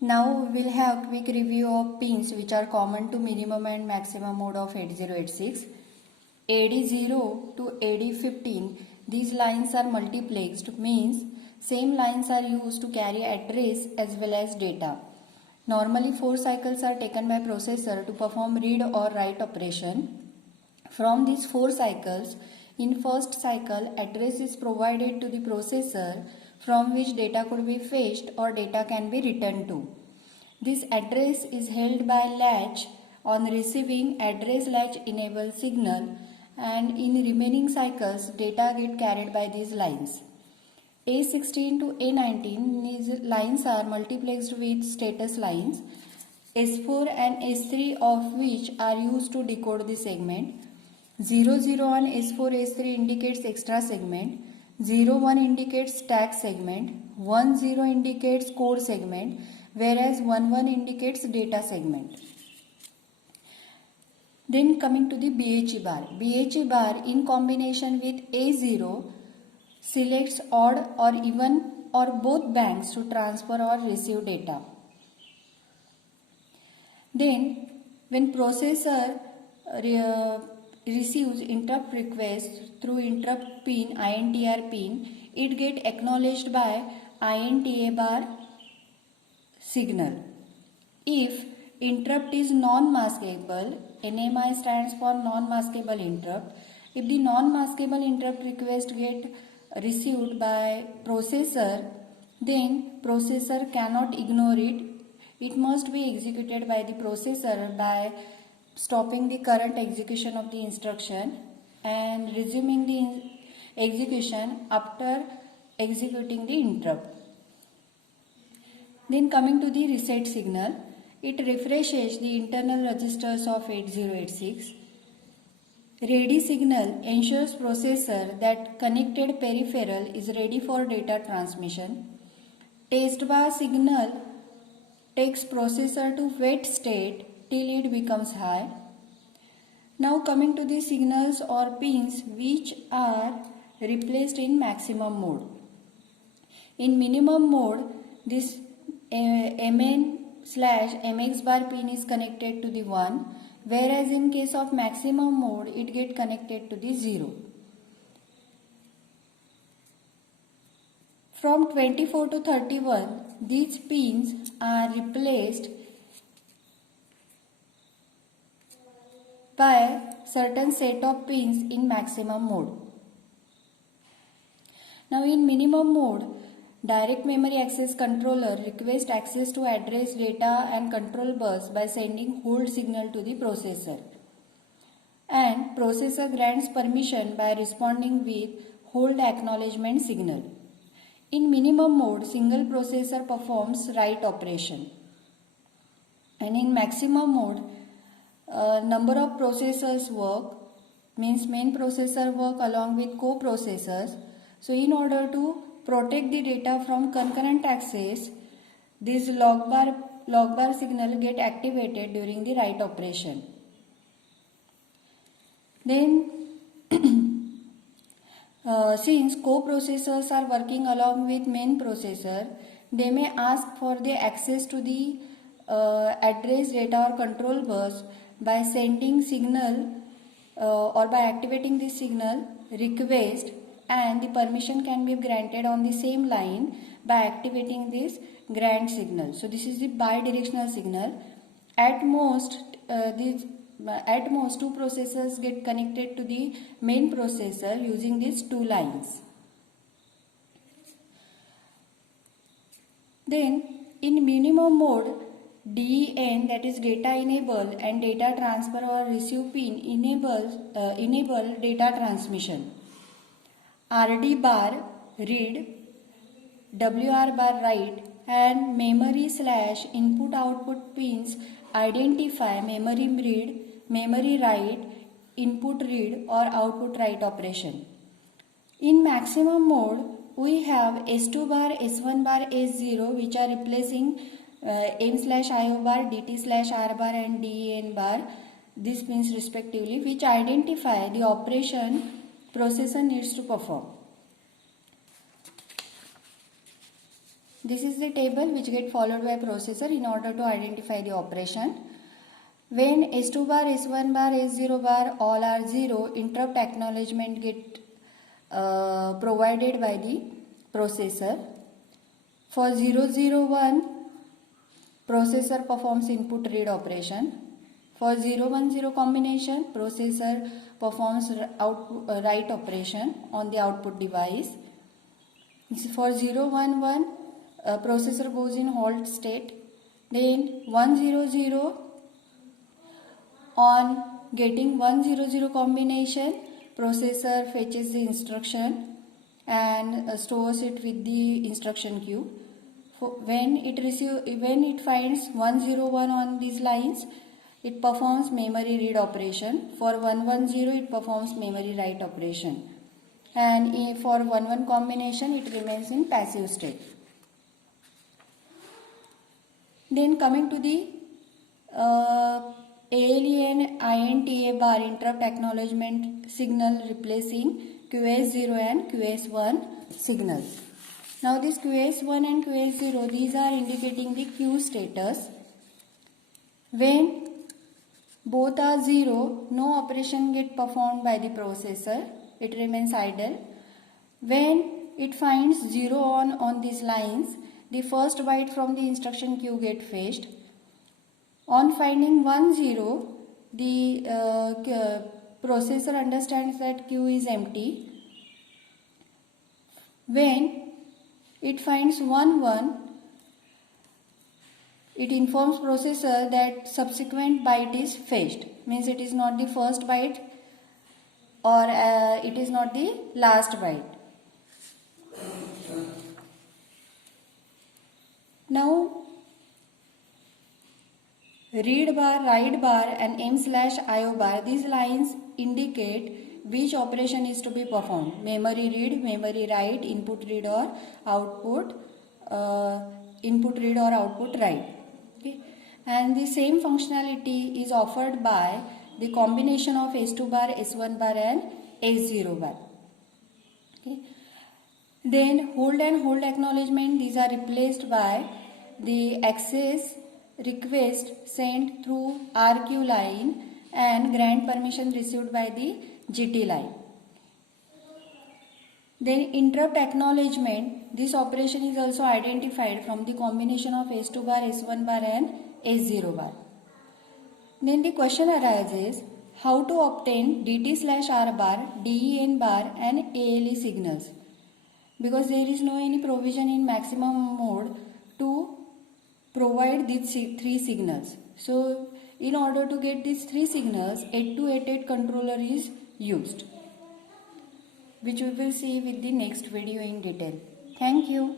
Now we will have quick review of pins which are common to minimum and maximum mode of 8086. AD0 to AD15, these lines are multiplexed, means same lines are used to carry address as well as data. Normally 4 cycles are taken by processor to perform read or write operation. From these 4 cycles, in first cycle address is provided to the processor from which data could be fetched or data can be written to. This address is held by latch on receiving address latch enable signal, and in remaining cycles data get carried by these lines. A16 to A19, these lines are multiplexed with status lines. S4 and S3 of which are used to decode the segment. 00 on S4 S3 indicates extra segment. 01 indicates stack segment. 10 indicates code segment, whereas 11 indicates data segment. Then coming to the BHE bar. BHE bar in combination with A0 selects odd or even or both banks to transfer or receive data. Then when processor receives interrupt request through interrupt pin INTR pin, it get acknowledged by INTA bar signal. If interrupt is non-maskable, NMI stands for non-maskable interrupt. If the non-maskable interrupt request get received by processor, then processor cannot ignore it. It must be executed by the processor by stopping the current execution of the instruction and resuming the execution after executing the interrupt. Then coming to the reset signal, it refreshes the internal registers of 8086. Ready signal ensures processor that connected peripheral is ready for data transmission. Test bar signal takes processor to wait state till it becomes high. Now coming to the signals or pins which are replaced in maximum mode. In minimum mode, this MN/MX bar pin is connected to the 1, whereas in case of maximum mode it get connected to the 0. From 24 to 31, these pins are replaced by certain set of pins in maximum mode. Now in minimum mode, direct memory access controller requests access to address, data and control bus by sending hold signal to the processor. And processor grants permission by responding with hold acknowledgement signal. In minimum mode, single processor performs write operation. And in maximum mode, number of processors work, means main processor work along with co-processors. So in order to protect the data from concurrent access, this log bar signal get activated during the write operation. Then since co-processors are working along with main processor, they may ask for the access to the address, data or control bus by sending signal or by activating the signal request, and the permission can be granted on the same line by activating this grant signal. So this is the bidirectional signal. At most two processors get connected to the main processor using these two lines. Then in minimum mode, DEN, that is data enable, and data transfer or receive pin enable data transmission. RD bar read, WR bar write, and memory/input output pins identify memory read, memory write, input read or output write operation. In maximum mode, we have S2 bar, S1 bar, S0 which are replacing M/IO bar, DT/R bar and DEN bar, these pins respectively, which identify the operation processor needs to perform. This is the table which get followed by processor in order to identify the operation. When S2 bar, S1 bar, S0 bar all are 0, interrupt acknowledgement get provided by the processor. For 001, processor performs input read operation. For 010 combination, processor performs write operation on the output device. For 011, processor goes in halt state. Then 100, on getting 100 combination, processor fetches the instruction and stores it with the instruction queue. When it finds 101 on these lines, it performs memory read operation. For 110, it performs memory write operation. And for 1-1 combination, it remains in passive state. Then coming to the ALE and INTA bar interrupt acknowledgement signal replacing QS0 and QS1 signals. Now this QS1 and QS0, these are indicating the queue status. When both are 0, no operation get performed by the processor. It remains idle. When it finds 0 on these lines, the first byte from the instruction queue get fetched. On finding 10, the processor understands that queue is empty. When it finds 11, it informs processor that subsequent byte is fetched. Means it is not the first byte or it is not the last byte. Now read bar, write bar and M/IO bar, these lines indicate which operation is to be performed. Memory read, memory write, input read or output write. Okay. And the same functionality is offered by the combination of S2 bar, S1 bar and S0 bar. Okay. Then hold and hold acknowledgement, these are replaced by the access request sent through RQ line and grant permission received by the GT line. Then interrupt acknowledgement, this operation is also identified from the combination of S2 bar, S1 bar and S0 bar. Then the question arises, how to obtain DT/R bar, DEN bar and ALE signals? Because there is no any provision in maximum mode to provide these three signals. So in order to get these three signals, 8288 controller is used, which we will see with the next video in detail. Thank you.